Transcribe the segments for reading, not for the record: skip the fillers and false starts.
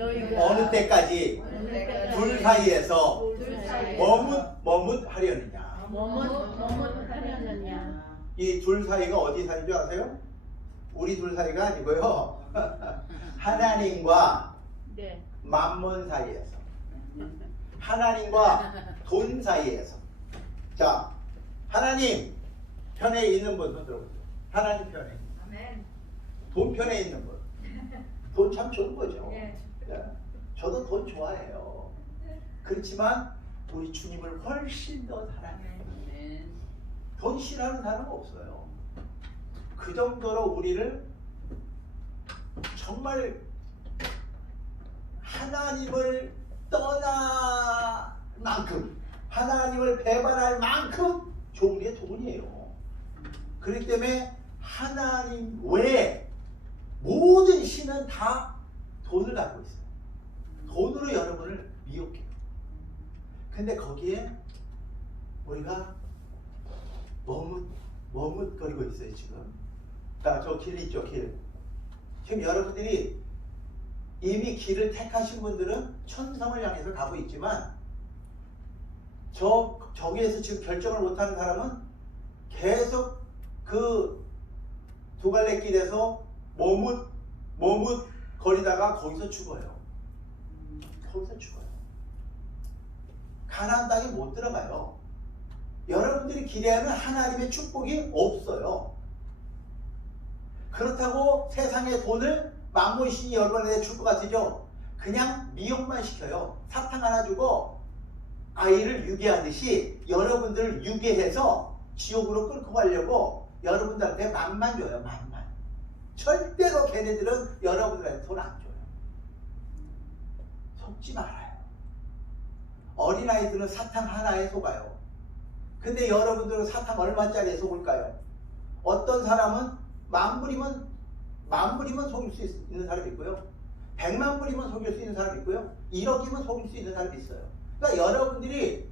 어느 때까지 둘 사이에서 머뭇하려느냐. 이 둘 사이가 어디 사이인 줄 아세요? 우리 둘 사이가 아니고요. 하나님과 만몬 사이에서, 하나님과 돈 사이에서. 자, 하나님 편에 있는 분 손 들어보세요. 하나님 편에, 돈 편에 있는 분. 돈 참 좋은 거죠. 저도 돈 좋아해요. 그렇지만 우리 주님을 훨씬 더 사랑해요. 돈 싫어하는 사람은 없어요. 그 정도로 우리를 정말 하나님을 떠날 만큼, 하나님을 배반할 만큼 좋은 게 돈이에요. 그렇기 때문에 하나님 외에 모든 신은 다 돈을 갖고 있어요. 돈으로 여러분을 미혹해요. 근데 거기에 우리가 머뭇거리고 있어요, 지금. 자, 저 길 있죠, 길. 지금 여러분들이 이미 길을 택하신 분들은 천성을 향해서 가고 있지만, 저기에서 지금 결정을 못하는 사람은 계속 그 두 갈래 길에서 머뭇거리다가 거기서 죽어요. 거기서 죽어요. 가나안 땅에 못 들어가요. 여러분들이 기대하는 하나님의 축복이 없어요. 그렇다고 세상의 돈을 만몬 신이 여러분에게 줄 것 같으죠? 그냥 미혹만 시켜요. 사탕 하나 주고 아이를 유괴하듯이 여러분들을 유괴해서 지옥으로 끌고 가려고 여러분들한테 만만 줘요. 만만. 절대로 걔네들은 여러분들한테 돈 안 줘요. 속지 말아요. 어린아이들은 사탕 하나에 속아요. 근데 여러분들은 사탕 얼마짜리에 속을까요? 어떤 사람은 만 불이면 속일 수 있는 사람이 있고요. 100만 불이면 속일 수 있는 사람이 있고요. 1억이면 속일 수 있는 사람이 있어요. 그러니까 여러분들이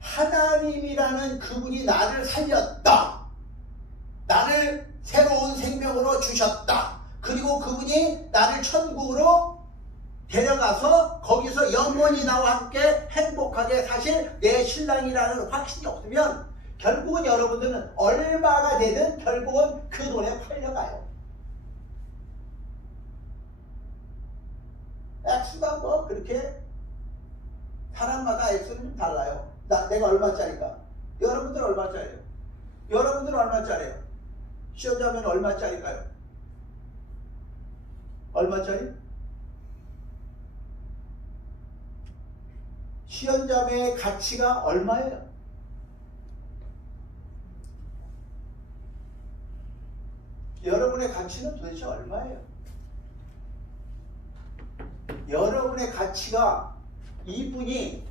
하나님이라는 그분이 나를 살렸다. 나를 새로운 생명으로 주셨다. 그리고 그분이 나를 천국으로 데려가서 거기서 영원히 나와 함께 행복하게 사실 내 신랑이라는 확신이 없으면 결국은 여러분들은 얼마가 되든 결국은 그 돈에 팔려가요. 액수가 뭐 그렇게 사람마다 액수는 좀 달라요. 내가 얼마짜리인가? 여러분들 얼마짜리예요? 여러분들은 얼마짜리예요? 시험자면 얼마짜리인가요? 얼마짜리? 시험자매의 가치가 얼마예요? 여러분의 가치는 도대체 얼마예요? 여러분의 가치가 이분이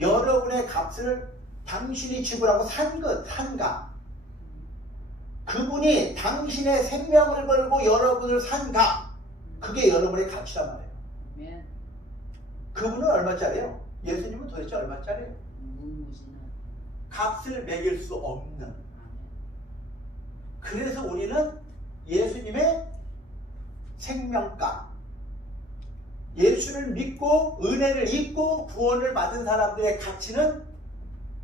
여러분의 값을 당신이 지불하고 산가? 그분이 당신의 생명을 걸고 여러분을 산가? 그게 여러분의 가치란 말이에요. 그분은 얼마짜리예요? 예수님은 도대체 얼마짜리예요? 값을 매길 수 없는. 그래서 우리는 예수님의 생명값, 예수를 믿고 은혜를 입고 구원을 받은 사람들의 가치는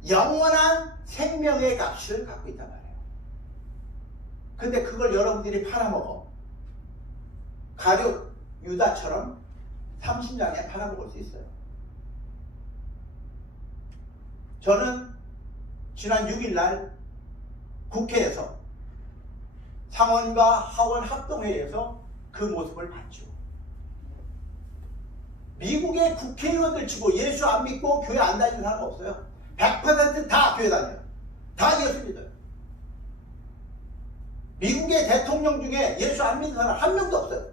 영원한 생명의 값을 갖고 있단 말이에요. 근데 그걸 여러분들이 팔아먹어. 가룟 유다처럼 30장에 팔아먹을 수 있어요. 저는 지난 6일날 국회에서 상원과 하원 합동회의에서 그 모습을 봤죠. 미국의 국회의원들 치고 예수 안 믿고 교회 안 다니는 사람 없어요. 100% 다 교회 다녀요. 다 예수 믿어요. 미국의 대통령 중에 예수 안 믿는 사람 한 명도 없어요.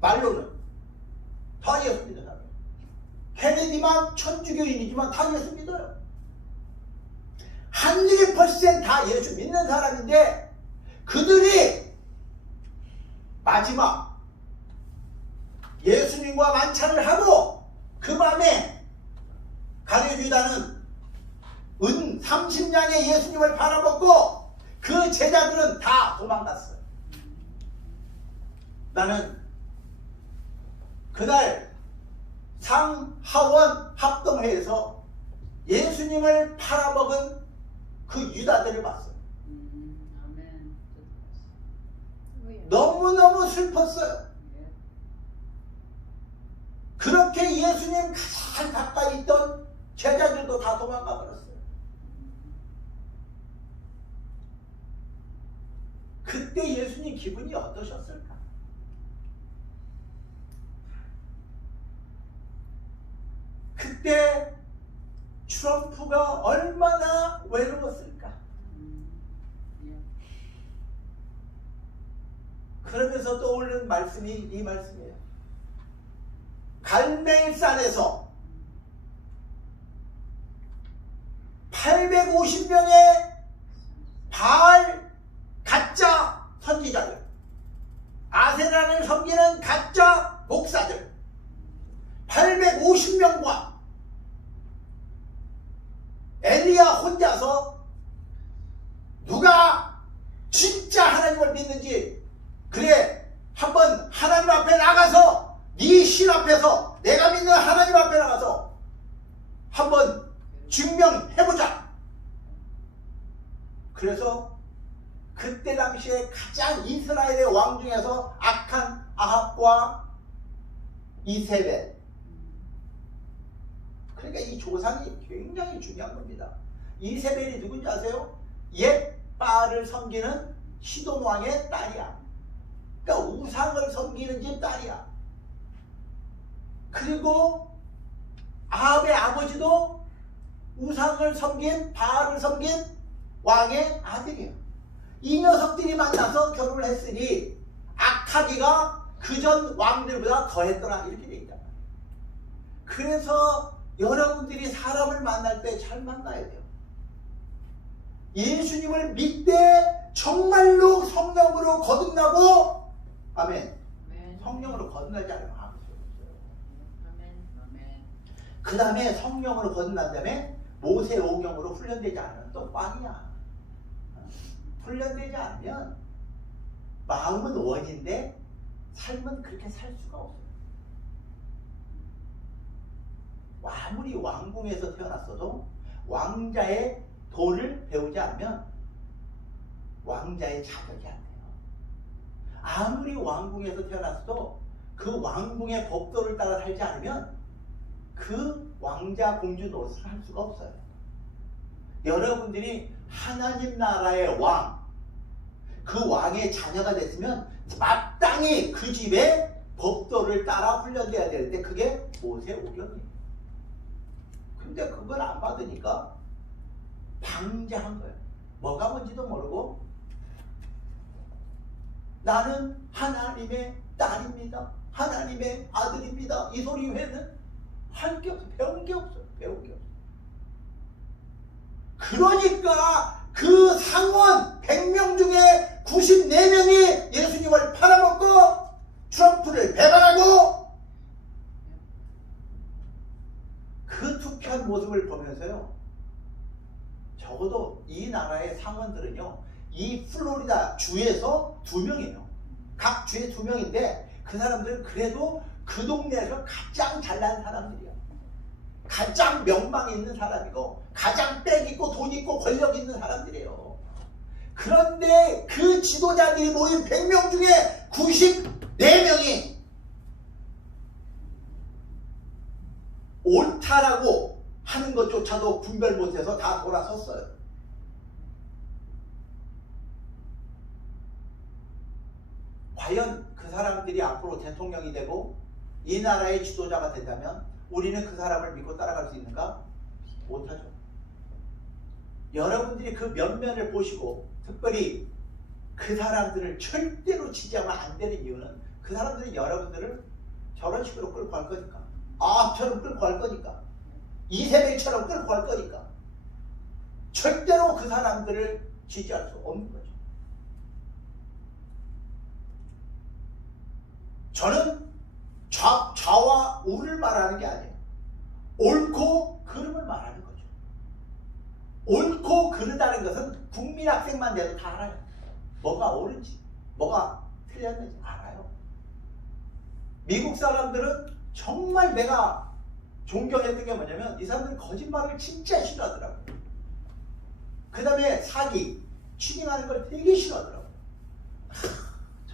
말로는 다 예수 믿는 사람. 케네디만 천주교인이지만 다 예수 믿어요. 100%다 예수 믿는 사람인데 그들이 마지막 예수님과 만찬을 하고 그 밤에 가룟 유다는 은 30냥의 예수님을 팔아먹고 그 제자들은 다 도망갔어요. 나는 그날 상하원 합동회에서 예수님을 팔아먹은 그 유다들을 봤어요. 아멘. 너무너무 슬펐어요. 그렇게 예수님 가장 가까이 있던 제자들도 다 도망가 버렸어요. 그때 예수님 기분이 어떠셨을까? 그때 트럼프가 얼마나 외로웠을까? 그러면서 떠오르는 말씀이 이 말씀이에요. 갈멜산에서 850명의 바알 가짜 선지자들, 아세라를 섬기는 가짜 목사들 850명과 엘리야 혼자서 누가 진짜 하나님을 믿는지, 그래 한번 하나님 앞에 나가서 네 신 앞에서, 내가 믿는 하나님 앞에 나가서 한번 증명해보자. 그래서 그때 당시에 가장 이스라엘의 왕 중에서 악한 아합과 이세벨, 그러니까 이 조상이 굉장히 중요한 겁니다. 이세벨이 누군지 아세요? 옛 바알을 섬기는 시돈 왕의 딸이야. 그러니까 우상을 섬기는 집 딸이야. 그리고 아합의 아버지도 우상을 섬긴, 바알을 섬긴 왕의 아들이에요. 이 녀석들이 만나서 결혼을 했으니 악하기가 그전 왕들보다 더했더라, 이렇게 돼 있단 말이에요. 그래서 여러분들이 사람을 만날 때 잘 만나야 돼요. 예수님을 믿되 정말로 성령으로 거듭나고, 아멘. 성령으로 거듭나지 않으면 아무 소용 없어요. 그 다음에 성령으로 거듭난 다음에 모세 오경으로 훈련되지 않으면 또 꽝이야. 훈련되지 않으면 마음은 원인데 삶은 그렇게 살 수가 없어요. 아무리 왕궁에서 태어났어도 왕자의 도를 배우지 않으면 왕자의 자격이 안 돼요. 아무리 왕궁에서 태어났어도 그 왕궁의 법도를 따라 살지 않으면 그 왕자 공주 노릇을 할 수가 없어요. 여러분들이 하나님 나라의 왕, 그 왕의 자녀가 됐으면 마땅히 그 집의 법도를 따라 훈련돼야 되는데 그게 모세오경이에요. 근데 그걸 안 받으니까 방자한 거예요. 뭐가 뭔지도 모르고 나는 하나님의 딸입니다, 하나님의 아들입니다, 이 소리 외에는 할 게 없어요. 배운 게 없어요. 배운 게 없어요. 그러니까 그 상원 100명 중에 94명이 예수님을 팔아먹고 트럼프를 배반하고, 그 투표한 모습을 보면서요, 적어도 이 나라의 상원들은요, 이 플로리다 주에서 2명이에요. 각 주에 2명인데 그 사람들은 그래도 그 동네에서 가장 잘난 사람들이야. 가장 명망 있는 사람이고 가장 빽 있고 돈 있고 권력 있는 사람들이에요. 그런데 그 지도자들이 모인 100명 중에 94명이 옳다라고 하는 것조차도 분별 못해서 다 돌아섰어요. 과연 그 사람들이 앞으로 대통령이 되고 이 나라의 지도자가 된다면 우리는 그 사람을 믿고 따라갈 수 있는가? 못하죠. 여러분들이 그 면면을 보시고 특별히 그 사람들을 절대로 지지하면 안 되는 이유는 그 사람들이 여러분들을 저런 식으로 끌고 갈 거니까, 아합처럼 끌고 갈 거니까, 이세벨처럼 끌고 갈 거니까 절대로 그 사람들을 지지할 수 없는 거죠. 저는 좌와 우를 말하는 게 아니에요. 옳고 그름을 말하는 거죠. 옳고 그르다는 것은 국민학생만 돼도 다 알아요. 뭐가 옳은지 뭐가 틀렸는지 알아요. 미국 사람들은 정말 내가 존경했던 게 뭐냐면 이 사람들은 거짓말을 진짜 싫어하더라고요. 그 다음에 사기, 취딩하는 걸 되게 싫어하더라고요.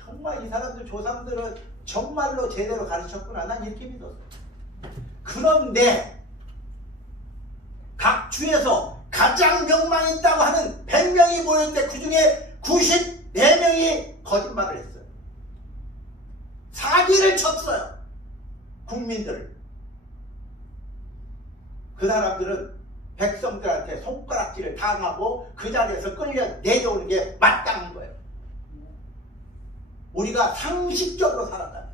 정말 이 사람들 조상들은 정말로 제대로 가르쳤구나. 난 이렇게 믿었어요. 그런데 각 주에서 가장 명망 있다고 하는 100명이 모였는데 그 중에 94명이 거짓말을 했어요. 사기를 쳤어요. 국민들을. 그 사람들은 백성들한테 손가락질을 당하고 그 자리에서 끌려 내려오는 게 마땅한 거예요. 우리가 상식적으로 살았다.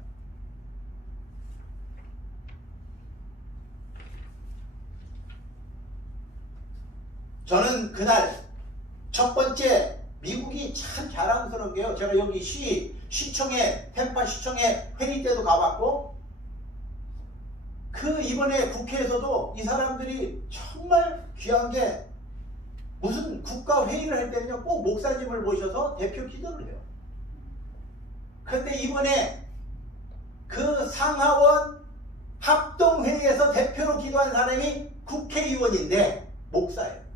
저는 그날 첫 번째 미국이 참 자랑스러운 게요. 제가 여기 시청에 템파 시청에 회의 때도 가봤고 그 이번에 국회에서도 이 사람들이 정말 귀한 게 무슨 국가 회의를 할 때는요 꼭 목사님을 모셔서 대표 기도를 해요. 그런데 이번에 그 상하원 합동회의에서 대표로 기도한 사람이 국회의원인데 목사예요.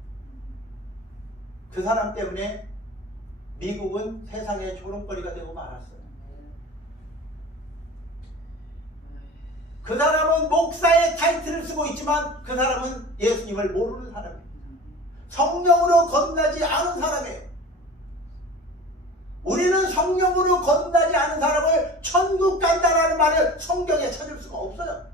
그 사람 때문에 미국은 세상의 조롱거리가 되고 말았어요. 그 사람은 목사의 타이틀을 쓰고 있지만 그 사람은 예수님을 모르는 사람이에요. 성령으로 거듭나지 않은 사람이에요. 우리는 성령으로 거듭나지 않은 사람을 천국 간다라는 말을 성경에 찾을 수가 없어요.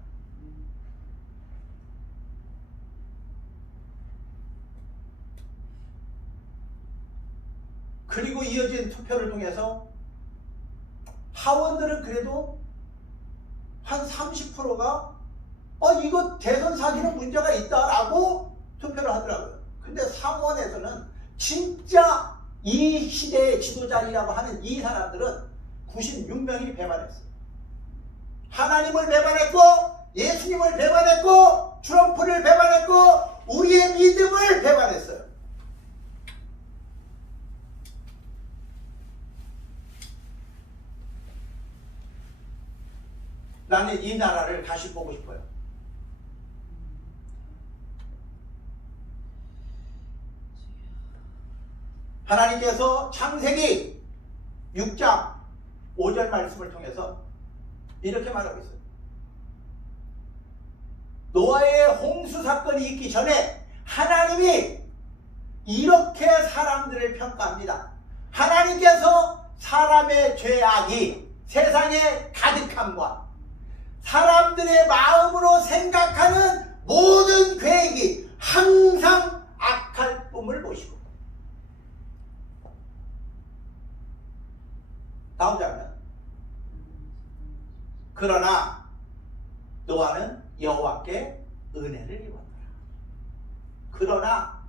그리고 이어진 투표를 통해서 하원들은 그래도 한 30%가 이거 대선 사기는 문제가 있다라고 투표를 하더라고요. 근데 상원에서는 진짜 이 시대의 지도자이라고 하는 이 사람들은 96명이 배반했어요. 하나님을 배반했고 예수님을 배반했고 트럼프를 배반했고 우리의 믿음을 배반했어요. 나는 이 나라를 다시 보고 싶어요. 하나님께서 창세기 6장 5절 말씀을 통해서 이렇게 말하고 있어요. 노아의 홍수 사건이 있기 전에 하나님이 이렇게 사람들을 평가합니다. 하나님께서 사람의 죄악이 세상에 가득함과 사람들의 마음으로 생각하는 모든 계획이 항상 악할 뿐을 보시고 다음 장면. 그러나 노아는 여호와께 은혜를 입었더라. 그러나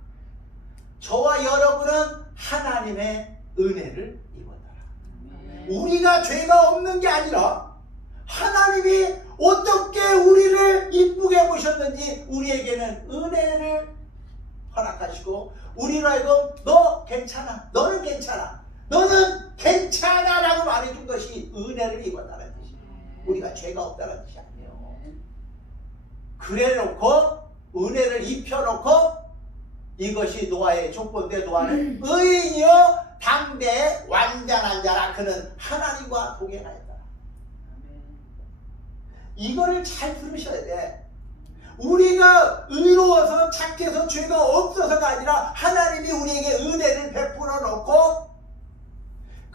저와 여러분은 하나님의 은혜를 입었더라. 우리가 죄가 없는 게 아니라 하나님이 어떻게 우리를 이쁘게 보셨는지 우리에게는 은혜를 허락하시고 우리로 하여금 너 괜찮아, 너는 괜찮아, 너는 괜찮아 라고 말해준 것이 은혜를 입었다는 뜻이에요. 우리가 죄가 없다는 뜻이 아니에요. 그래 놓고 은혜를 입혀놓고 이것이 노아의 족보인데 노아는 의인이요 당대의 완전한 자라 그는 하나님과 동행하였다. 이거를 잘 들으셔야 돼. 우리가 의로워서 착해서 죄가 없어서가 아니라 하나님이 우리에게 은혜를 베풀어 놓고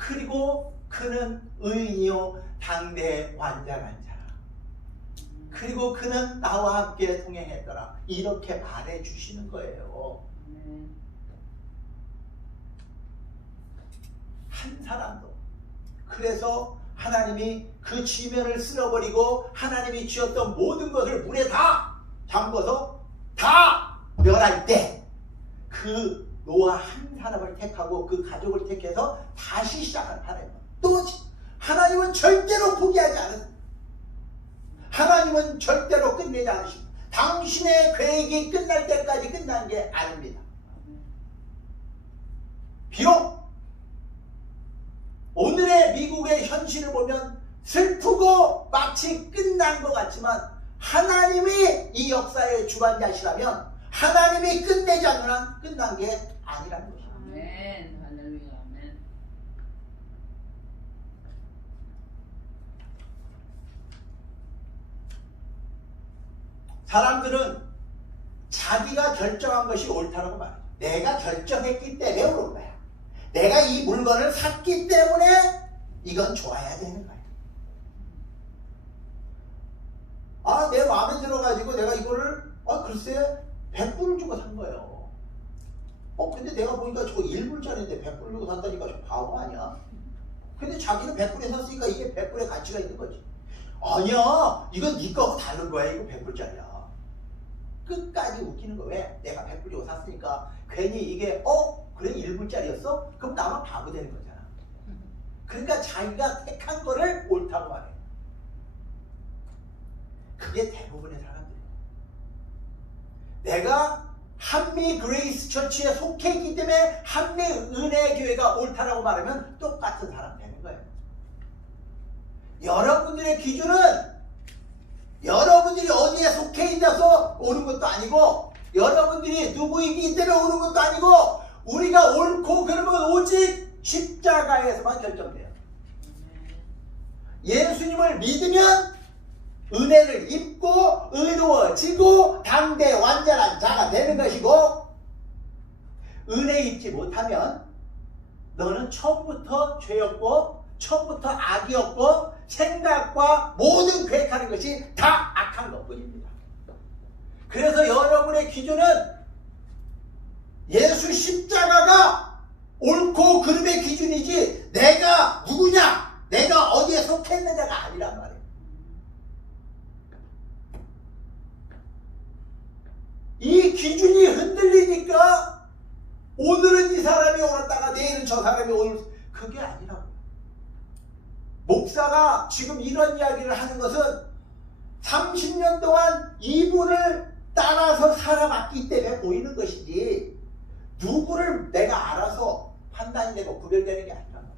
그리고 그는 의인이요 당대의 완전한 자라. 그리고 그는 나와 함께 동행했더라. 이렇게 말해 주시는 거예요. 한 사람도. 그래서 하나님이 그 지면을 쓸어버리고 하나님이 지었던 모든 것을 물에 다 잠궈서 다 멸할 때 그 노아 한 사람을 택하고 그 가족을 택해서 다시 시작한 하나님은 또 하나님은 절대로 포기하지 않으십니다. 하나님은 절대로 끝내지 않으십니다. 당신의 계획이 끝날 때까지 끝난 게 아닙니다. 비록 오늘의 미국의 현실을 보면 슬프고 마치 마치 끝난 것 같지만 하나님이 이 역사의 주관자시라면 하나님이 끝내지 않는 한 끝난 게 아니라는 것입니다. 아멘. 할렐루야. 아멘. 사람들은 자기가 결정한 것이 옳다고 말해요. 내가 결정했기 때문에 옳은 거야. 내가 이 물건을 샀기 때문에 이건 좋아야 되는 거야. 아, 내 마음에 들어가지고 내가 이거를 글쎄 100불을 주고 산 거예요. 근데 내가 보니까 저거 1불짜리인데 100불 주고 샀다니까 저 바보 아니야? 근데 자기는 100불에 샀으니까 이게 100불의 가치가 있는 거지. 아니야, 이건 네 거하고 다른 거야. 이거 100불짜리야. 끝까지 웃기는 거. 왜? 내가 100불 주고 샀으니까 괜히 이게 그래 1불짜리였어? 그럼 나만 바보 되는 거잖아. 그러니까 자기가 택한 거를 옳다고 말해. 그게 대부분의 사람들이에요. 내가 한미 그레이스 처치에 속해 있기 때문에 한미 은혜 교회가 옳다라고 말하면 똑같은 사람 되는 거예요. 여러분들의 기준은 여러분들이 어디에 속해 있어서 옳은 것도 아니고 여러분들이 누구이기 때문에 옳은 것도 아니고 우리가 옳고 그러면 오직 십자가에서만 결정돼요. 예수님을 믿으면 은혜를 입고 의로워지고 당대 완전한 자가 되는 것이고 은혜 입지 못하면 너는 처음부터 죄였고 처음부터 악이었고 생각과 모든 계획하는 것이 다 악한 것뿐입니다. 그래서 여러분의 기준은 예수 십자가가 옳고 그름의 기준이지 내가 누구냐 내가 어디에 속했느냐가 아니란 말이에요. 이 기준이 흔들리니까 오늘은 이 사람이 옳았다가 내일은 저 사람이 옳았다. 그게 아니라고. 목사가 지금 이런 이야기를 하는 것은 30년 동안 이분을 따라서 살아왔기 때문에 보이는 것이지 누구를 내가 알아서 판단이 되고 구별되는 게 아니란 말이에요.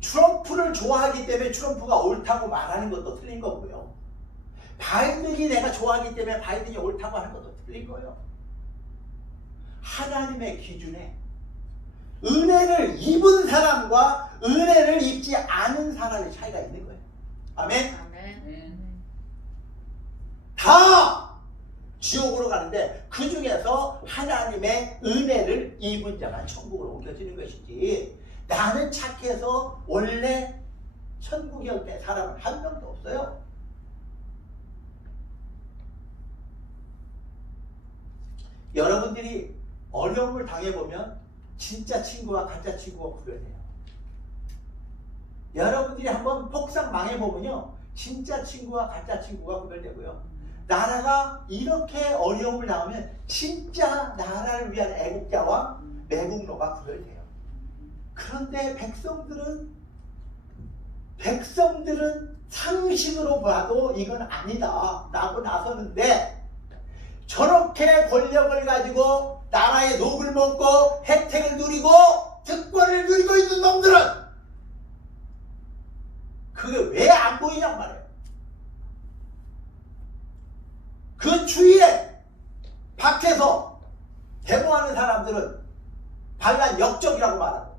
트럼프를 좋아하기 때문에 트럼프가 옳다고 말하는 것도 틀린 거고요. 바이든이 내가 좋아하기 때문에 바이든이 옳다고 하는 것도 틀린 거예요. 하나님의 기준에 은혜를 입은 사람과 은혜를 입지 않은 사람의 차이가 있는 거예요. 아멘? 아멘. 다 지옥으로 가는데 그 중에서 하나님의 은혜를 입은 자가 천국으로 옮겨지는 것이지 나는 착해서 원래 천국에 올 때 사람은 한 명도 없어요. 여러분들이 어려움을 당해보면 진짜 친구와 가짜 친구가 구별돼요. 여러분들이 한번 폭삭 망해보면요 진짜 친구와 가짜 친구가 구별되고요. 나라가 이렇게 어려움을 당하면 진짜 나라를 위한 애국자와 매국노가 구별돼요. 그런데 백성들은 상식으로 봐도 이건 아니다 라고 나서는데 저렇게 권력을 가지고 나라의 녹을 먹고 혜택을 누리고 특권을 누리고 있는 놈들은 그게 왜 안 보이냔 말이에요. 그 주위에 밖에서 데모하는 사람들은 반란 역적이라고 말하고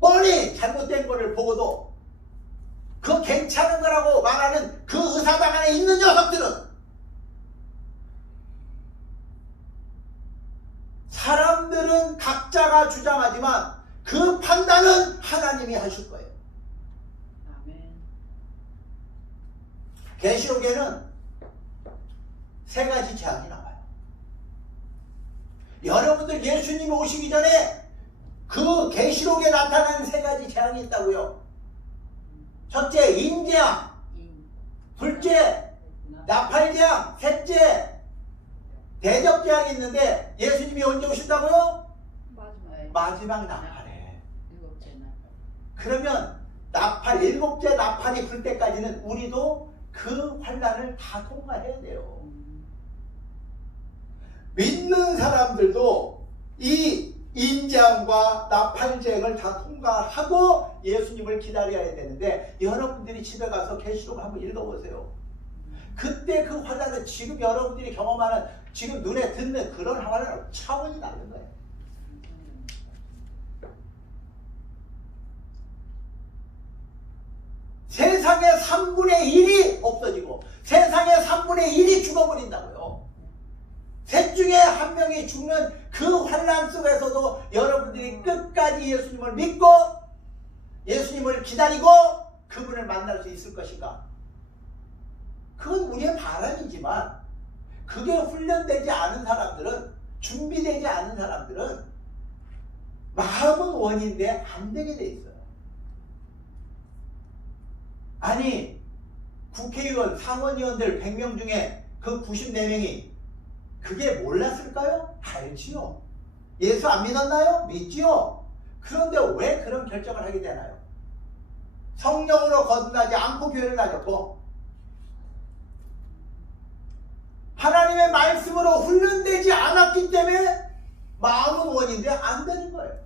뻔히 잘못된 거를 보고도 그 괜찮은 거라고 말하는 그 의사당 안에 있는 녀석들은 사람들은 각자가 주장하지만 그 판단은 하나님이 하실 거예요. 아멘. 계시록에는 세 가지 재앙이 나와요. 여러분들 예수님이 오시기 전에 그 계시록에 나타난 세 가지 재앙이 있다고요. 첫째 인재앙, 둘째 나팔재앙, 셋째 대접재앙이 있는데 예수님이 언제 오신다고요? 마지막 나팔에. 일곱째 나팔. 그러면 나팔 일곱째 나팔이 불 때까지는 우리도 그 환난을 다 통과해야 돼요. 믿는 사람들도 이 인장과 나팔쟁을 다 통과하고 예수님을 기다려야 되는데 여러분들이 집에 가서 계시록 한번 읽어보세요. 그때 그 환란은 지금 여러분들이 경험하는 지금 눈에 듣는 그런 환란은 차원이 다른 거예요. 세상의 3분의 1이 없어지고 세상의 3분의 1이 죽어버린다고요. 셋 중에 한 명이 죽는 그 환난 속에서도 여러분들이 끝까지 예수님을 믿고 예수님을 기다리고 그분을 만날 수 있을 것인가? 그건 우리의 바람이지만 그게 훈련되지 않은 사람들은, 준비되지 않은 사람들은 마음은 원인데 안 되게 돼 있어요. 아니, 국회의원, 상원의원들 100명 중에 그 94명이 그게 몰랐을까요? 알지요. 예수 안 믿었나요? 믿지요. 그런데 왜 그런 결정을 하게 되나요? 성령으로 거듭나지 않고 교회를 다녔고 하나님의 말씀으로 훈련되지 않았기 때문에 마음은 원인데 안 되는 거예요.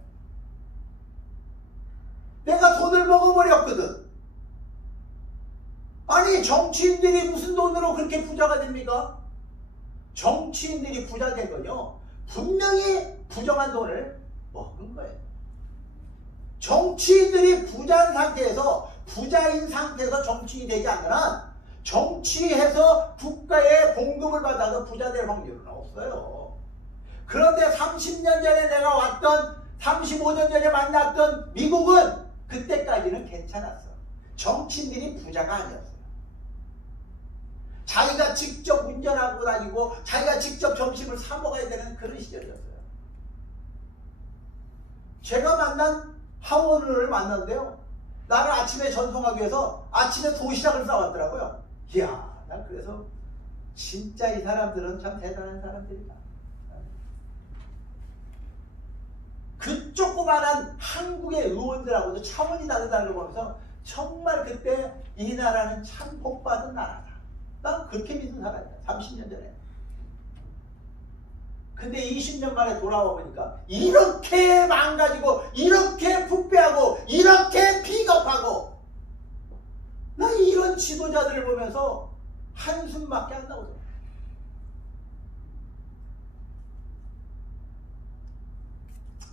내가 돈을 먹어버렸거든. 아니, 정치인들이 무슨 돈으로 그렇게 부자가 됩니까? 정치인들이 부자 된 건요, 분명히 부정한 돈을 먹은 거예요. 정치인들이 부자인 상태에서, 부자인 상태에서 정치인이 되지 않는 한 정치해서 국가의 봉급을 받아서 부자 될 확률은 없어요. 그런데 30년 전에 내가 왔던, 35년 전에 만났던 미국은 그때까지는 괜찮았어. 정치인들이 부자가 아니었어. 자기가 직접 운전하고 다니고 자기가 직접 점심을 사 먹어야 되는 그런 시절이었어요. 제가 만난 하원을 만났는데요, 나를 아침에 전송하기 위해서 아침에 도시락을 싸왔더라고요. 이야, 난 그래서 진짜 이 사람들은 참 대단한 사람들이다. 그 조그만한 한국의 의원들하고도 차원이 다르다는 걸 보면서 정말 그때 이 나라는 참 복받은 나라다. 난 그렇게 믿는 사람이야. 30년 전에. 근데 20년 만에 돌아와 보니까 이렇게 망가지고 이렇게 부패하고 이렇게 비겁하고, 나 이런 지도자들을 보면서 한숨밖에 안 나오더라고요.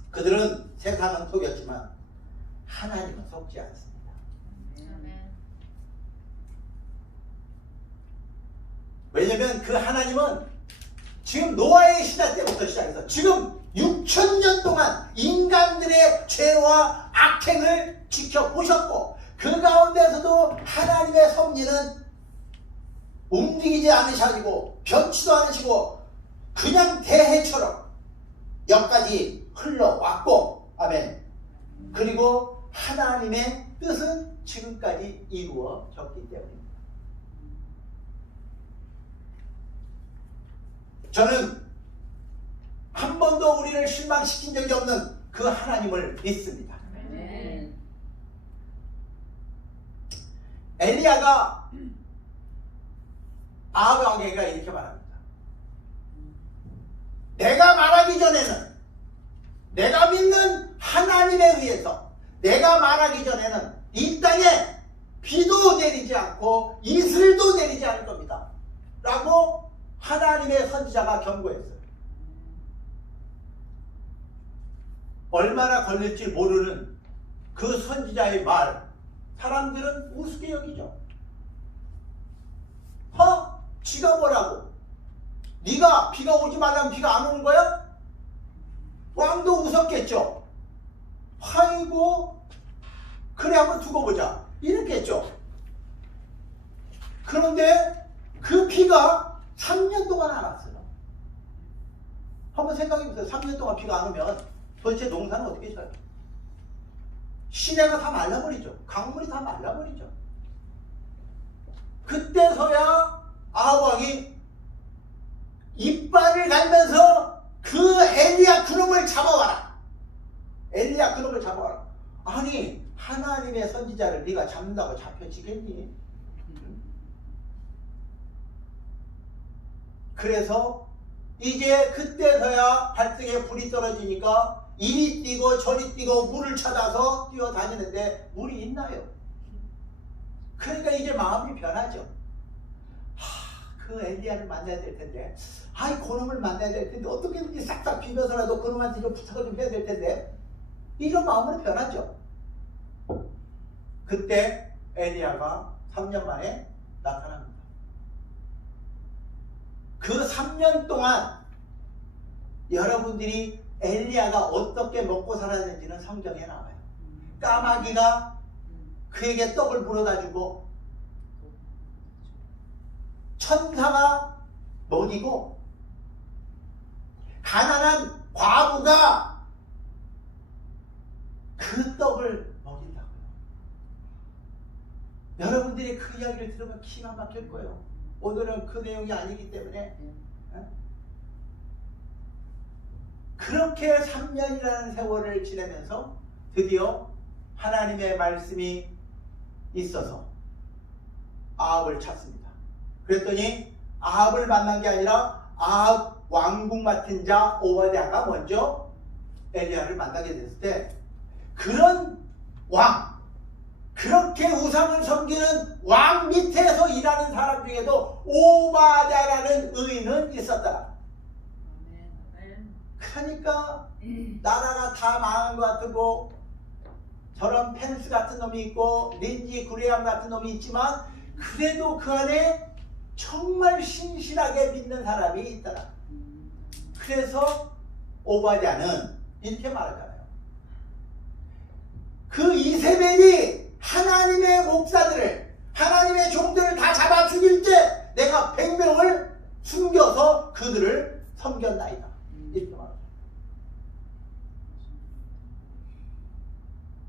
그들은 세상은 속였지만 하나님은 속지 않습니다. 왜냐면 그 하나님은 지금 노아의 시대 때부터 시작해서 지금 6,000년 동안 인간들의 죄와 악행을 지켜보셨고, 그 가운데서도 하나님의 섭리는 움직이지 않으시고 변치도 않으시고 그냥 대해처럼 여기까지 흘러왔고, 아멘. 그리고 하나님의 뜻은 지금까지 이루어졌기 때문입니다. 저는 한 번도 우리를 실망시킨 적이 없는 그 하나님을 믿습니다. 아멘. 엘리야가 아합 왕에게 이렇게 말합니다. 내가 말하기 전에는, 내가 믿는 하나님에 의해서 내가 말하기 전에는 이 땅에 비도 내리지 않고 이슬도 내리지 않을 겁니다 라고 하나님의 선지자가 경고했어요. 얼마나 걸릴지 모르는 그 선지자의 말, 사람들은 우습게 여기죠. 지가 뭐라고? 네가 비가 오지 말라면 비가 안 오는 거야? 왕도 웃었겠죠. 아이고, 그래 한번 두고 보자 이랬겠죠. 그런데 그 비가 3년 동안 안 왔어요. 한번 생각해보세요. 3년 동안 비가 안 오면 도대체 농사는 어떻게 살아요? 시내가 다 말라버리죠. 강물이 다 말라버리죠. 그때서야 아합 왕이 이빨을 갈면서 그 엘리야 그놈을 잡아와라. 엘리야 그놈을 잡아와라. 아니, 하나님의 선지자를 네가 잡는다고 잡혀지겠니? 그래서 이제 그때서야 발등에 불이 떨어지니까 이리 뛰고 저리 뛰고 물을 찾아서 뛰어다니는데 물이 있나요? 그러니까 이제 마음이 변하죠. 그 엘리야를 만나야 될 텐데, 이 그놈을 만나야 될 텐데, 어떻게든지 싹싹 비벼서라도 그놈한테 좀 부탁을 좀 해야 될 텐데, 이런 마음으로 변하죠. 그때 엘리야가 3년 만에 나타납니다. 그 3년 동안 여러분들이 엘리야가 어떻게 먹고 살았는지는 성경에 나와요. 까마귀가 그에게 떡을 물어다 주고, 천사가 먹이고, 가난한 과부가 그 떡을 먹인다고요. 여러분들이 그 이야기를 들으면 기가 막힐 거예요. 오늘은 그 내용이 아니기 때문에. 그렇게 3년이라는 세월을 지내면서 드디어 하나님의 말씀이 있어서 아합을 찾습니다. 그랬더니 아합을 만난 게 아니라 아합 왕궁 맡은 자 오바댜가 먼저 엘리야를 만나게 됐을 때, 그런 왕, 그렇게 우상을 섬기는 왕 밑에서 일하는 사람 중에도 오바댜라는 의인은 있었다. 그러니까 나라가 다 망한 것 같고, 저런 펜스 같은 놈이 있고 린지 그레함 같은 놈이 있지만, 그래도 그 안에 정말 신실하게 믿는 사람이 있더라. 그래서 오바댜는 이렇게 말하잖아요. 그 이세벨이 하나님의 목사들을, 하나님의 종들을 다 잡아 죽일 때 내가 100명을 숨겨서 그들을 섬겼나이다. 이렇게 말합니다.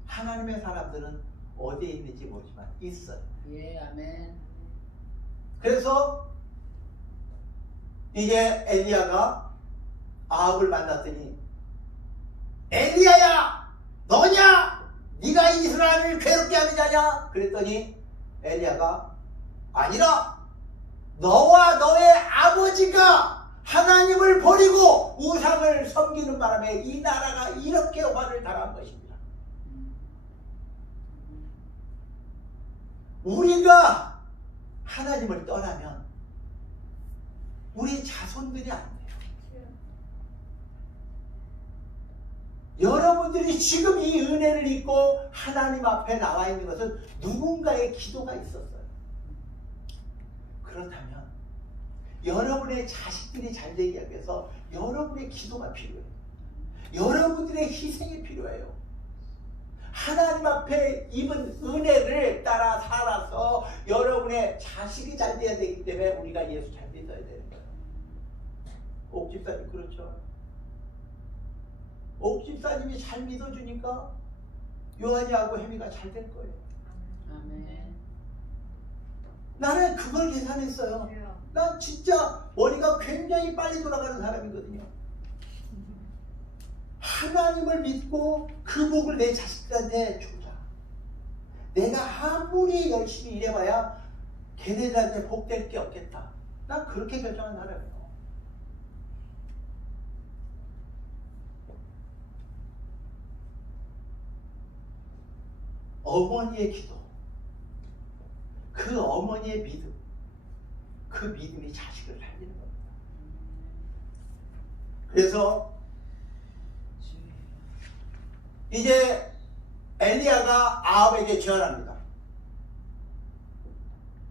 하나님의 사람들은 어디에 있는지 모르지만 있어요. 예, 아멘. 그래서 이제 엘리야가 아합을 만났더니, 엘리야야, 너냐? 네가 이스라엘을 괴롭게 하는 자냐? 그랬더니 엘리야가, 아니라 너와 너의 아버지가 하나님을 버리고 우상을 섬기는 바람에 이 나라가 이렇게 화를 당한 것입니다. 우리가 하나님을 떠나면 우리 자손들이 안 돼요. 여러분들이 지금 이 은혜를 입고 하나님 앞에 나와 있는 것은 누군가의 기도가 있었어요. 그렇다면 여러분의 자식들이 잘 되기 위해서 여러분의 기도가 필요해요. 여러분들의 희생이 필요해요. 하나님 앞에 입은 은혜를 따라 살아서 여러분의 자식이 잘 돼야 되기 때문에 우리가 예수 잘 믿어야 되는 거예요. 옥집사님 그렇죠? 옥집사님이 잘 믿어주니까 요한이하고 혜미가 잘 될 거예요. 아멘. 나는 그걸 계산했어요. 난 진짜 머리가 굉장히 빨리 돌아가는 사람이거든요. 하나님을 믿고 그 복을 내 자식들한테 주자. 내가 아무리 열심히 일해봐야 걔네들한테 복될 게 없겠다. 난 그렇게 결정한 사람이에요. 어머니의 기도, 그 어머니의 믿음, 그 믿음이 자식을 살리는 겁니다. 그래서 이제 엘리야가 아합에게 제안합니다.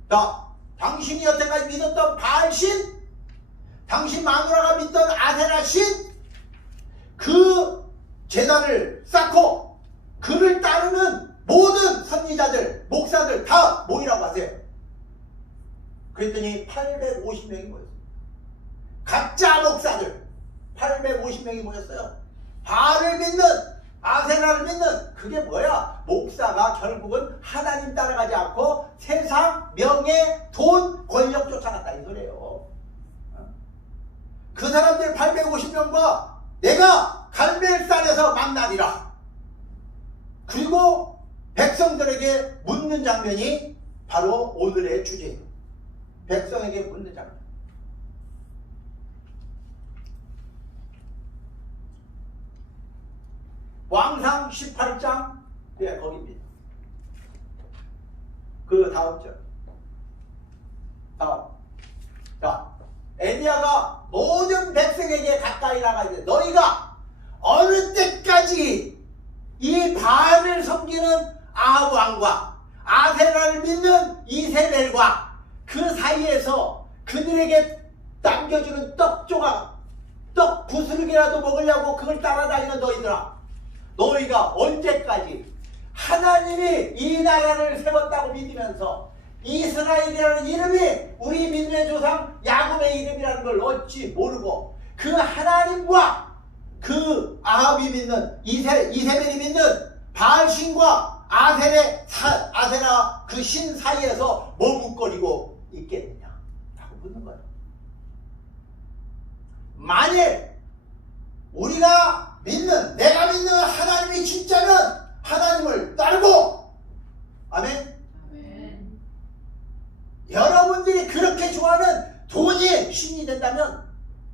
자, 당신이 여태까지 믿었던 바알신, 당신 마누라가 믿던 아세라신, 그 제단을 쌓고 그를 따르는 모든 선지자들, 목사들 다 모이라고 하세요. 그랬더니 850명이 모였어요. 가짜 목사들 850명이 모였어요. 바알을 믿는, 아세라를 믿는, 그게 뭐야? 목사가 결국은 하나님 따라가지 않고 세상, 명예, 돈, 권력 쫓아갔다 이 소리예요. 그 사람들 850명과 내가 갈멜산에서 만나리라. 그리고 백성들에게 묻는 장면이 바로 오늘의 주제예요. 백성에게 묻는 장면. 왕상 18장 예, 거기입니다. 그 다음 절. 다음. 자, 엘리야가 모든 백성에게 가까이 나가되 너희가 어느 때까지 이 바알을 섬기는 아합 왕과 아세라를 믿는 이세벨과 그 사이에서 그들에게 남겨주는 떡 조각, 떡 부스러기라도 먹으려고 그걸 따라다니는 너희들아, 너희가 언제까지 하나님이 이 나라를 세웠다고 믿으면서 이스라엘이라는 이름이 우리 민족의 조상 야곱의 이름이라는 걸 어찌 모르고 그 하나님과 그 아합이 믿는 이세벨이 믿는 바알신과 아세라 그 신 사이에서 머뭇거리고 있겠느냐 라고 묻는 거예요. 만일 우리가 믿는, 내가 믿는 하나님이 진짜면 하나님을 따르고, 아멘? 아멘. 여러분들이 그렇게 좋아하는 돈이 신이 된다면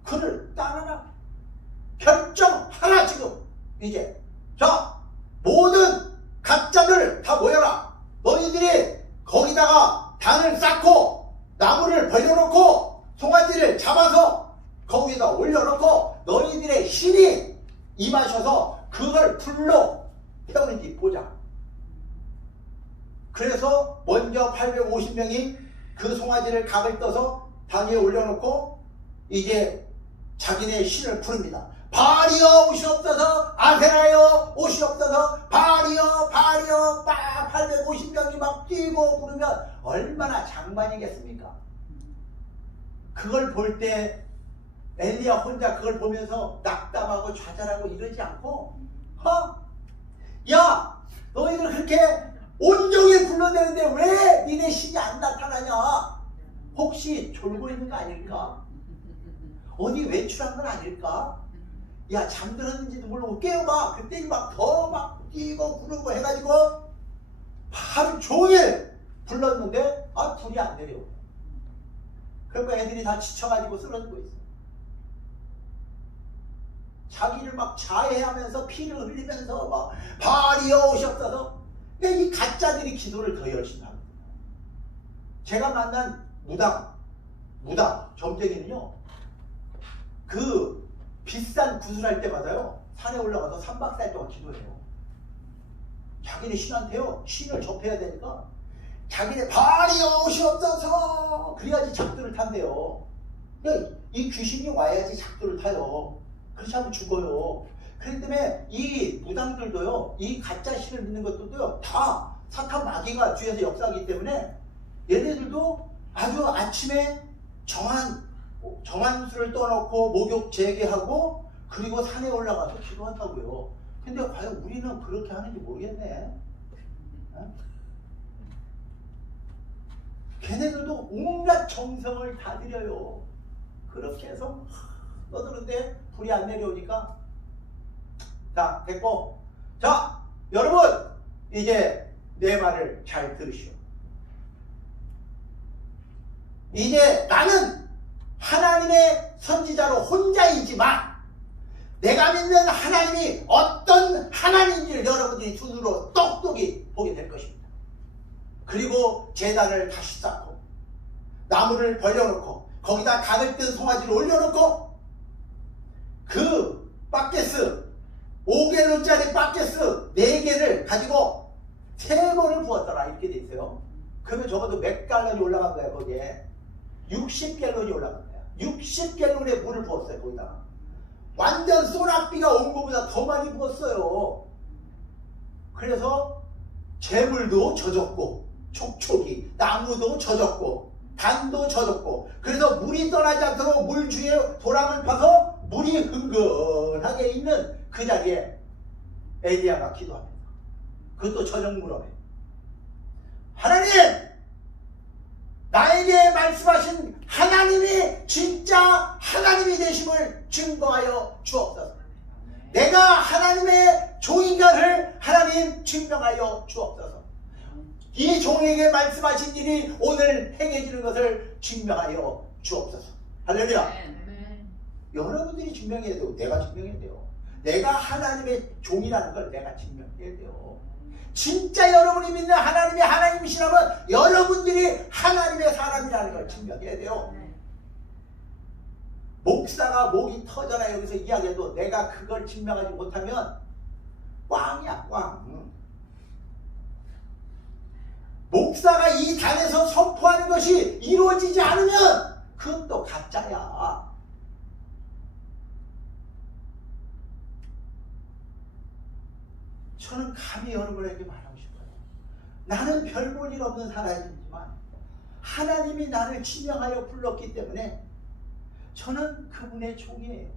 그를 따르라. 결정하라. 지금 이제 자, 모든 가짜들 다 모여라. 너희들이 거기다가 단을 쌓고 나무를 벌려놓고 송아지를 잡아서 거기다 올려놓고 너희들의 신이 임하셔서 그걸 불로 태우는지 보자. 그래서 먼저 850명이 그 송아지를 각을 떠서 단 위에 올려놓고 이제 자기네 신을 부릅니다. 바알이여 오시옵소서, 아세라여 오시옵소서, 바알이여 바알이여. 850명이 막 뛰고 부르면 얼마나 장관이겠습니까? 그걸 볼 때 엘리야 혼자 그걸 보면서 낙담하고 좌절하고 이러지 않고, 야, 너희들 그렇게 온종일 불러대는데 왜 니네 신이 안 나타나냐? 혹시 졸고 있는 거 아닐까? 어디 외출한 건 아닐까? 야, 잠들었는지도 모르고 깨워봐. 그때 막 더 막 뛰고 부르고 해가지고 하루 종일 불렀는데 불이 안 내려. 그러니까 애들이 다 지쳐가지고 쓰러지고 있어. 자기를 막 자해하면서 피를 흘리면서 막 바알이여 오셨어서. 근데 이 가짜들이 기도를 더 열심히 합니다. 제가 만난 무당 점쟁이는요, 그 비싼 구슬할 때마다요 산에 올라가서 3박 4일 동안 기도해요. 자기네 신한테요, 신을 접해야 되니까 자기네 바알이여 오시옵소서 그래야지 작두를 탄대요. 그러니까 이 귀신이 와야지 작두를 타요. 그렇지 않으면 죽어요. 그렇기 때문에 이 무당들도요, 이 가짜 신을 믿는 것들도요, 다 사탄 마귀가 뒤에서 역사하기 때문에 얘네들도 아주 아침에 정한수를 떠놓고 목욕 재개하고 그리고 산에 올라가서 기도한다고요. 근데 과연 우리는 그렇게 하는지 모르겠네. 걔네들도 온갖 정성을 다 들여요. 그렇게 해서 떠드는데 불이 안 내려오니까, 자, 됐고. 자, 여러분 이제 내 말을 잘 들으시오. 이제 나는 하나님의 선지자로 혼자이지만 내가 믿는 하나님이 어떤 하나님인지를 여러분들이 눈으로 똑똑히 보게 될 것입니다. 그리고 제단을 다시 쌓고 나무를 벌려놓고 거기다 각을 뜬 송아지를 올려놓고 그 바켓스 5갤론짜리 바켓스 4개를 가지고 3번을 부었더라 이렇게 돼 있어요. 그러면 적어도 몇 갈런이 올라간 거야. 거기에 60갤론이 올라간 거야. 60갤론의 물을 부었어요. 거기다가 완전 소낙비가 온 것보다 더 많이 부었어요. 그래서 재물도 젖었고 촉촉이 나무도 젖었고 단도 젖었고, 그래서 물이 떠나지 않도록 물 주위에 도랑을 파서 물이 흥건하게 있는 그 자리에 엘리야가 기도합니다. 그것도 저녁무렵에 하나님, 나에게 말씀하신 하나님이 진짜 하나님이 되심을 증거하여 주옵소서. 내가 하나님의 종인가를 하나님 증명하여 주옵소서. 이 종에게 말씀하신 일이 오늘 행해지는 것을 증명하여 주옵소서. 할렐루야. 아멘. 여러분들이 증명해야 되고 내가 증명해야 돼요. 내가 하나님의 종이라는 걸 내가 증명해야 돼요. 진짜 여러분이 믿는 하나님이 하나님이시라면 여러분들이 하나님의 사람이라는 걸 증명해야 돼요. 목사가 목이 터져라 여기서 이야기해도 내가 그걸 증명하지 못하면 꽝이야, 꽝. 목사가 이 단에서 선포하는 것이 이루어지지 않으면 그건 또 가짜야. 저는 감히 여러분에게 말하고 싶어요. 나는 별 볼 일 없는 사람이지만 하나님이 나를 지명하여 불렀기 때문에 저는 그분의 종이에요.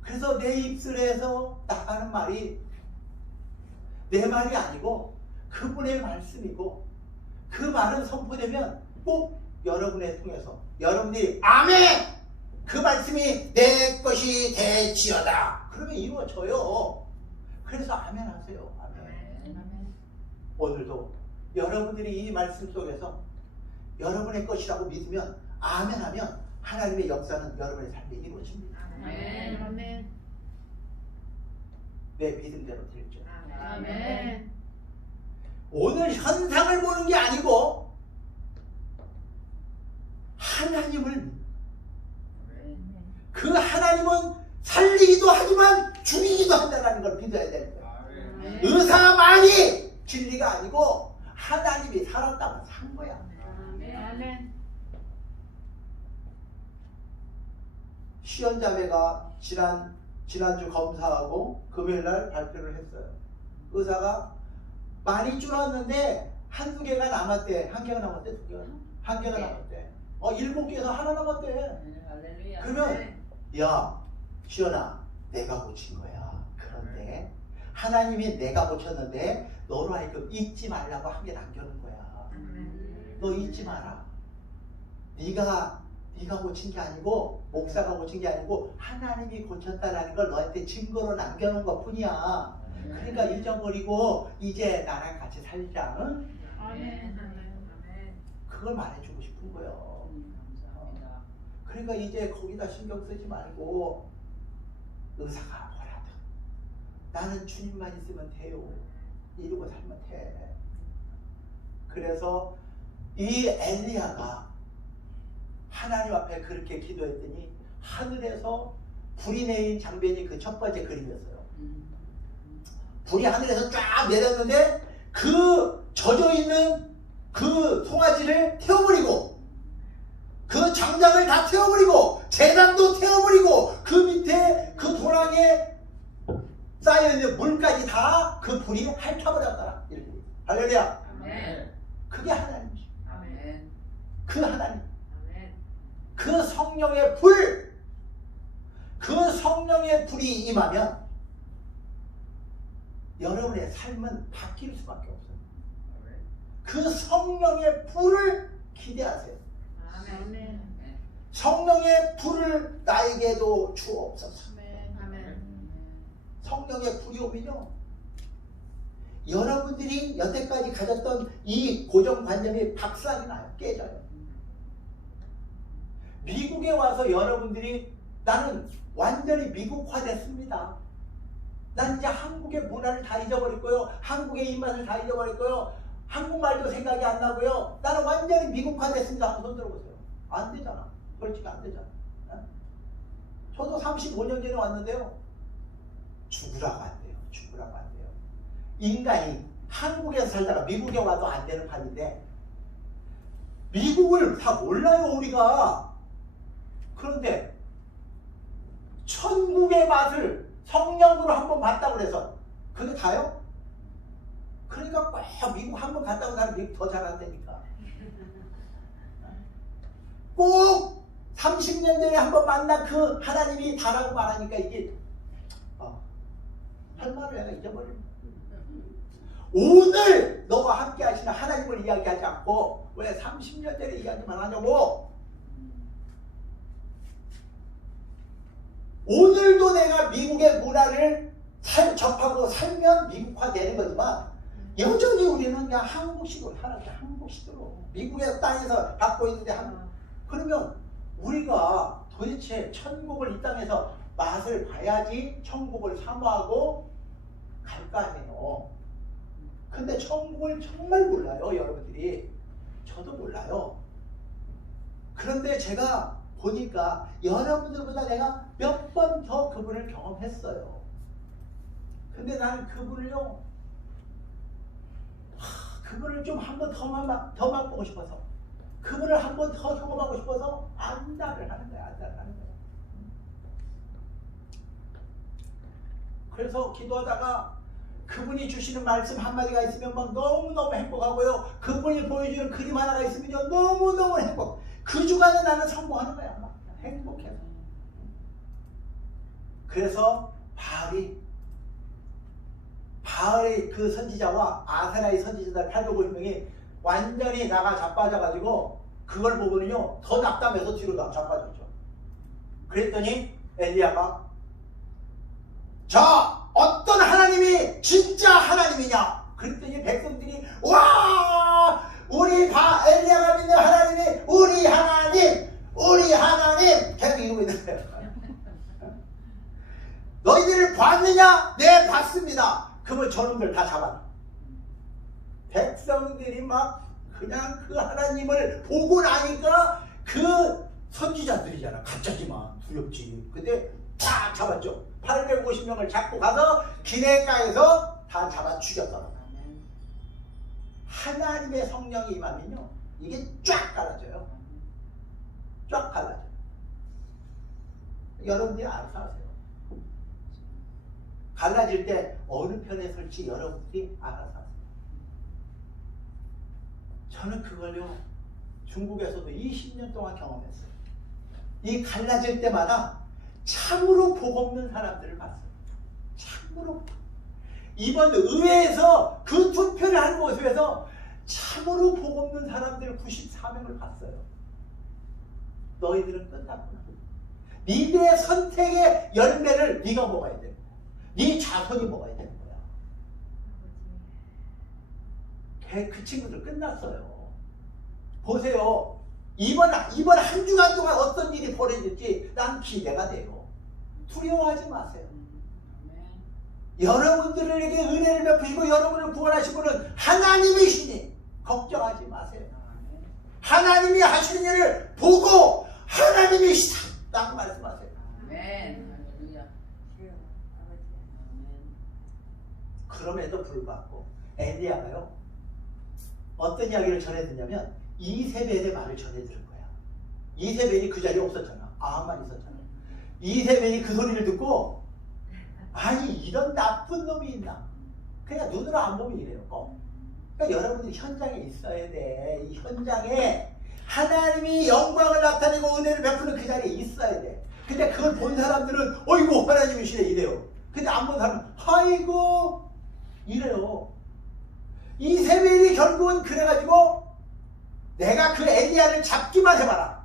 그래서 내 입술에서 나가는 말이 내 말이 아니고 그분의 말씀이고 그 말은 선포되면 꼭 여러분을 통해서 여러분들이 아멘! 그 말씀이 내 것이 되지어다. 그러면 이루어져요. 그래서 아멘 하세요. 아멘. 오늘도 여러분들이 이 말씀 속에서 여러분의 것이라고 믿으면 아멘 하면 하나님의 역사는 여러분의 삶에 이루어집니다. 아멘. 내 믿음대로 될죠. 아멘. 오늘 현상을 보는 게 아니고 하나님을 그 하나님은 살리기도 하지만 죽이기도 한다는 걸 믿어야 됩니다. 의사만이 진리가 아니고 하나님이 살았다면 산 거야. 아멘. 시연자매가 지난주 검사하고 금요일날 발표를 했어요. 의사가 많이 줄었는데 한두 개가 남았대. 한 개가 남았대. 두 개가? 한 개가 남았대. 7개에서 하나 남았대. 그러면 야 시연아 내가 고친 거야. 그런데 하나님이 내가 고쳤는데 너로 하여금 잊지 말라고 한 개 남겨놓은 거야. 너 잊지 마라. 네가 고친 게 아니고 목사가 고친 게 아니고 하나님이 고쳤다라는 걸 너한테 증거로 남겨놓은 것 뿐이야. 그러니까 잊어버리고 이제 나랑 같이 살자. 응? 아멘. 그걸 말해주고 싶은 거예요. 그러니까 이제 거기다 신경 쓰지 말고 의사가 뭐라든 나는 주님만 있으면 돼요. 이러고 살면 돼. 그래서 이 엘리야가 하나님 앞에 그렇게 기도했더니 하늘에서 불이 내린 장면이 그 첫 번째 그림이었어요. 불이 하늘에서 쫙 내렸는데 그 젖어있는 그 송아지를 태워버리고 그 장작을 다 태워버리고 재단도 태워버리고 그 밑에 그 도랑에 쌓여있는 물까지 다 그 불이 핥아버렸더라. 할렐루야. 그게 하나님이죠. 그 하나님, 그 성령의 불, 그 성령의 불이 임하면 여러분의 삶은 바뀔 수밖에 없어요. 그 성령의 불을 기대하세요. 아멘. 성령의 불을 나에게도 주옵소서. 아멘. 성령의 불이 오면요, 여러분들이 여태까지 가졌던 이 고정관념이 박살이 나요. 깨져요. 미국에 와서 여러분들이 나는 완전히 미국화됐습니다. 난 이제 한국의 문화를 다 잊어버렸고요. 한국의 입맛을 다 잊어버렸고요. 한국말도 생각이 안 나고요. 나는 완전히 미국화됐습니다. 한번 손 들어보세요. 안 되잖아. 그렇지가 안 되잖아. 저도 35년 전에 왔는데요. 죽으라고 안 돼요. 죽으라고 안 돼요. 인간이 한국에서 살다가 미국에 와도 안 되는 판인데 미국을 다 몰라요 우리가. 그런데 천국의 맛을 성령으로 한번 봤다고 그래서 그게 다요? 그러니까 꼭 미국 한번 갔다 온 사람이 미국 더 잘한다니까. 꼭 30년 전에 한번 만난 그 하나님이 다라고 말하니까 이게 할 말을 내가 잊어버립니다. 오늘 너와 함께 하시는 하나님을 이야기하지 않고 왜 30년 전에 이야기만 하냐고. 오늘도 내가 미국의 문화를 접하고 살면 미국화되는 거지만 여전히 우리는 그냥 한국식으로 살아요. 한국식으로. 미국의 땅에서 받고 있는데 그러면 우리가 도대체 천국을 이 땅에서 맛을 봐야지 천국을 사모하고 갈 거 아니에요. 근데 천국을 정말 몰라요, 여러분들이. 저도 몰라요. 그런데 제가 보니까 여러분들보다 내가 몇 번 더 그분을 경험했어요. 근데 나는 그분을요, 그분을 좀 한 번 더 맛보고 싶어서, 그분을 한 번 더 경험하고 싶어서 안달을 하는 거야, 안달을 하는 거야. 그래서 기도하다가 그분이 주시는 말씀 한마디가 있으면 막 너무너무 행복하고요. 그분이 보여주는 그림 하나가 있으면요, 너무너무 행복. 그 주간에 나는 성공하는 거야, 막 행복해서. 그래서 바알의 그 선지자와 아세라의 선지자들 850명이 완전히 나가 자빠져가지고 그걸 보고는요, 더 낙담해서 뒤로 자빠졌죠. 그랬더니 엘리야가, 자, 어떤 하나님이 진짜 하나님이냐? 그랬더니 백성들이, 와, 우리 엘리야가 믿는 하나님이 우리 하나님 계속 이러고 있는 거예요. 너희들을 봤느냐? 네, 봤습니다. 그러면 저놈들 다 잡아라. 백성들이 막 그냥 그 하나님을 보고 나니까 그 선지자들이잖아. 갑자기만 두렵지. 근데 딱 잡았죠. 850명을 잡고 가서 기내가에서 다 잡아 죽였더라고요. 하나님의 성령이 임하면요, 이게 쫙 갈라져요. 쫙 갈라져요. 여러분들이 알아서 하세요. 갈라질 때 어느 편에 설지 여러분들이 알아서 하세요. 저는 그걸요, 중국에서도 20년 동안 경험했어요. 이 갈라질 때마다 참으로 복 없는 사람들을 봤어요. 참으로. 이번 의회에서 그 투표를 하는 모습에서 참으로 복 없는 사람들 94명을 봤어요. 너희들은 끝났구나. 니네 선택의 열매를 네가 먹어야 돼. 네 자손이 먹어야 되는 거야. 그 친구들 끝났어요. 보세요. 이번 한 주간 동안 어떤 일이 벌어질지 난 기대가 돼요. 두려워하지 마세요. 여러분들에게 은혜를 베푸시고 여러분을 구원하신 분은 하나님이시니 걱정하지 마세요. 하나님이 하시는 일을 보고 하나님이시다 딱 말씀하세요. 아멘. 할렐루야. 그럼에도 불구하고 엘리야가요, 어떤 이야기를 전해드냐면 이세벨의 말을 전해들은 거야. 이세벨이 그 자리에 없었잖아. 아합만 있었잖아. 이세벨이 그 소리를 듣고, 아니 이런 나쁜 놈이 있나? 그냥 눈으로 안 보면 이래요. 그러니까 여러분들이 현장에 있어야 돼. 이 현장에 하나님이 영광을 나타내고 은혜를 베푸는 그 자리에 있어야 돼. 근데 그걸 본 사람들은 어이구 하나님이시네 이래요. 근데 안 본 사람은 아이고 이래요. 이세벨이 결국은 그래가지고 내가 그 엘리야를 잡기만 해봐라.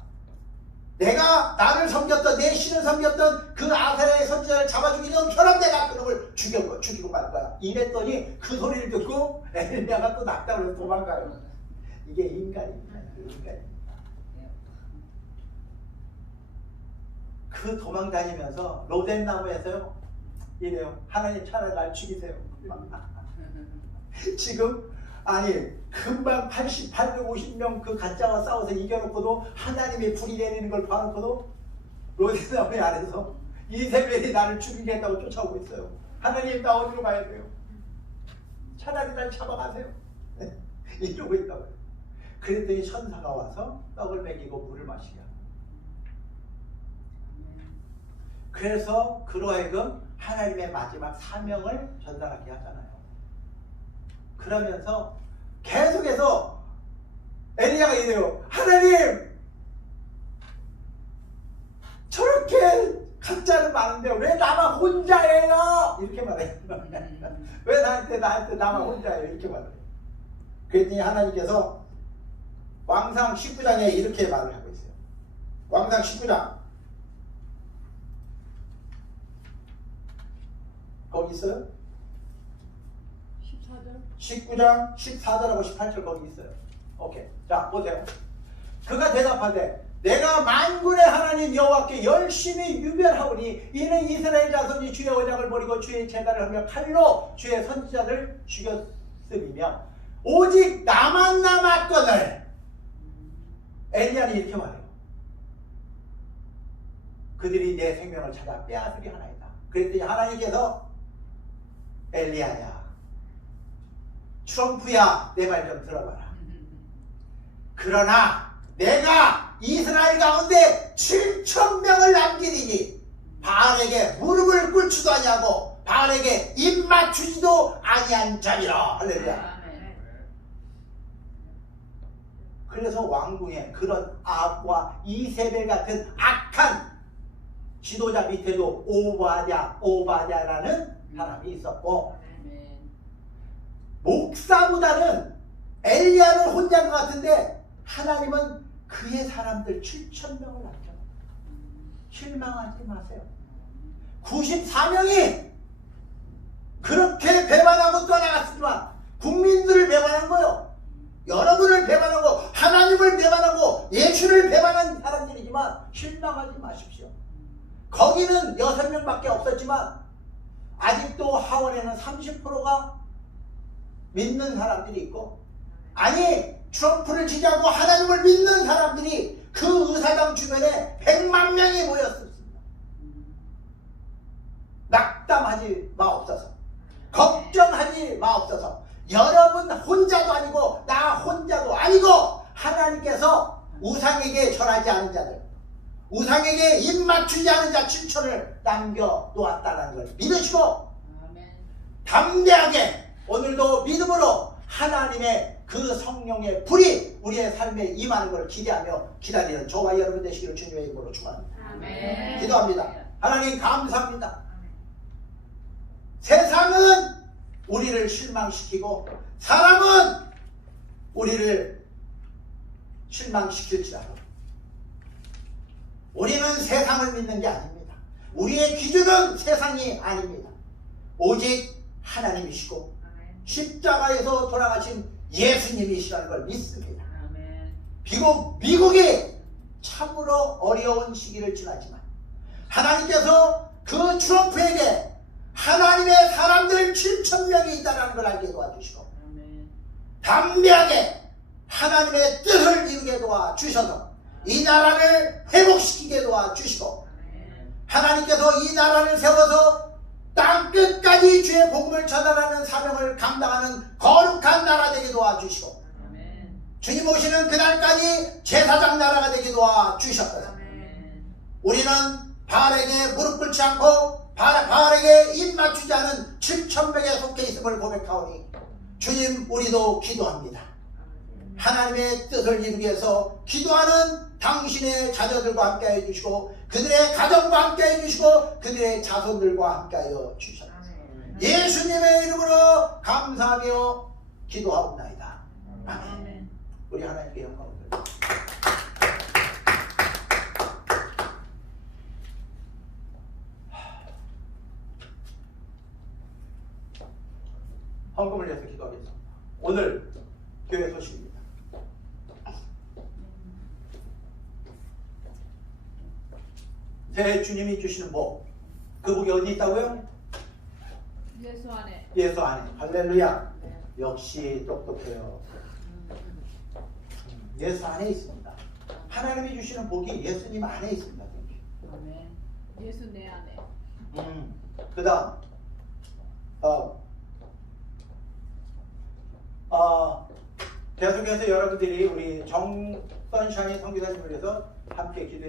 내가 나를 섬겼던, 내 신을 섬겼던 그 아세라의 선지자를 잡아 죽이는 것처럼 내가 그놈을 죽이고 말 거야. 이랬더니 그 소리를 듣고 엘리야가 또 낙담을 해서 도망가요. 이게 인간입니다. 인간입니다. 그 도망다니면서 로뎀나무에서요 이래요. 하나님 차라리 날 죽이세요. 지금 아니 금방 850명 그 가짜와 싸워서 이겨놓고도 하나님의 불이 내리는 걸 봐놓고도 로뎀나무 아래서 이세벨이 나를 죽이겠다고 쫓아오고 있어요. 하나님 나 어디로 가야 돼요? 차라리 날 잡아가세요. 이러고 있다고요. 그랬더니 천사가 와서 떡을 먹이고 물을 마시게 합니다. 그래서 그로 하여금 하나님의 마지막 사명을 전달하게 하잖아요. 그러면서 계속해서 엘리야가 이래요. 하나님 저렇게 가짜는 많은데 왜 나만 혼자예요? 이렇게 말해요. 왜 나한테 나만 혼자예요? 이렇게 말해요. 그랬더니 하나님께서 왕상 19장에 이렇게 말을 하고 있어요. 왕상 19장 거기 있어요? 19장 14절하고 18절 거기 있어요. 오케이. 자 보세요. 그가 대답하되 내가 만군의 하나님 여호와께 열심히 유별하오니 이는 이스라엘 자손이 주의 언약을 버리고 주의 제단을 하며 칼로 주의 선지자를 죽였음이며 오직 나만 남았거늘. 엘리야는 이렇게 말해요. 그들이 내 생명을 찾아 빼앗으리 하나이다. 그랬더니 하나님께서 엘리야야, 트럼프야, 내 말 좀 들어봐라. 그러나 내가 이스라엘 가운데 7,000명을 남기리니 바알에게 무릎을 꿇지도 아니하고 바알에게 입 맞추지도 아니한 자니라. 할렐루야. 그래서 왕궁에 그런 아합과 이세벨 같은 악한 지도자 밑에도 오바댜라는 사람이 있었고, 목사보다는 엘리야는 혼자인 것 같은데 하나님은 그의 사람들 7,000명을 남겨놓았다. 실망하지 마세요. 94명이 그렇게 배반하고 떠나갔지만 국민들을 배반한 거예요. 여러분을 배반하고 하나님을 배반하고 예수를 배반한 사람들이지만 실망하지 마십시오. 거기는 6명밖에 없었지만 아직도 하원에는 30%가 믿는 사람들이 있고, 아니 트럼프를 지지하고 하나님을 믿는 사람들이 그 의사당 주변에 100만 명이 모였습니다. 낙담하지 마옵소서. 걱정하지 마옵소서. 여러분 혼자도 아니고 나 혼자도 아니고 하나님께서 우상에게 절하지 않은 자들, 우상에게 입 맞추지 않은 자 7천을 남겨놓았다는 걸 믿으시고 담대하게 오늘도 믿음으로 하나님의 그 성령의 불이 우리의 삶에 임하는 걸 기대하며 기다리는 저와 여러분 되시기를 주님의 이름으로 축원합니다. 아멘. 기도합니다. 하나님 감사합니다. 세상은 우리를 실망시키고 사람은 우리를 실망시킬지라도 우리는 세상을 믿는 게 아닙니다. 우리의 기준은 세상이 아닙니다. 오직 하나님이시고 십자가에서 돌아가신 예수님이시라는 걸 믿습니다. 비록 미국이 참으로 어려운 시기를 지나지만 하나님께서 그 트럼프에게 하나님의 사람들 7,000명이 있다는 걸 알게 도와주시고 담대하게 하나님의 뜻을 이루게 도와주셔서 이 나라를 회복시키게 도와주시고 하나님께서 이 나라를 세워서 땅 끝까지 주의 복음을 전하라는 사명을 감당하는 거룩한 나라 되게 도와주시고 주님 오시는 그날까지 제사장 나라가 되게 도와주셨거든요. 우리는 바알에게 무릎 꿇지 않고 바알에게 입 맞추지 않은 7,000명에 속해 있음을 고백하오니 주님 우리도 기도합니다. 하나님의 뜻을 이루기 위해서 기도하는 당신의 자녀들과 함께 해주시고 그들의 가정과 함께 해주시고 그들의 자손들과 함께 하여 주셨습니다. 예수님의 이름으로 감사하며 기도하옵나이다. 아멘. 우리 하나님께 영광을 드립니다. 헌금을 내서 기도하겠습니다. 오늘 교회 소식입니다. 새 주님이 주시는 복, 그 복이 어디 있다고요? 예수 안에. 예수 안에. 할렐루야. 역시 똑똑해요. 예수 안에 있습니다. 하나님이 주시는 복이 예수님 안에 있습니다. 예수 내 안에. 그 다음 계속해서 여러분들이 우리 정선샤인 선교사님을 위해서 함께 기도해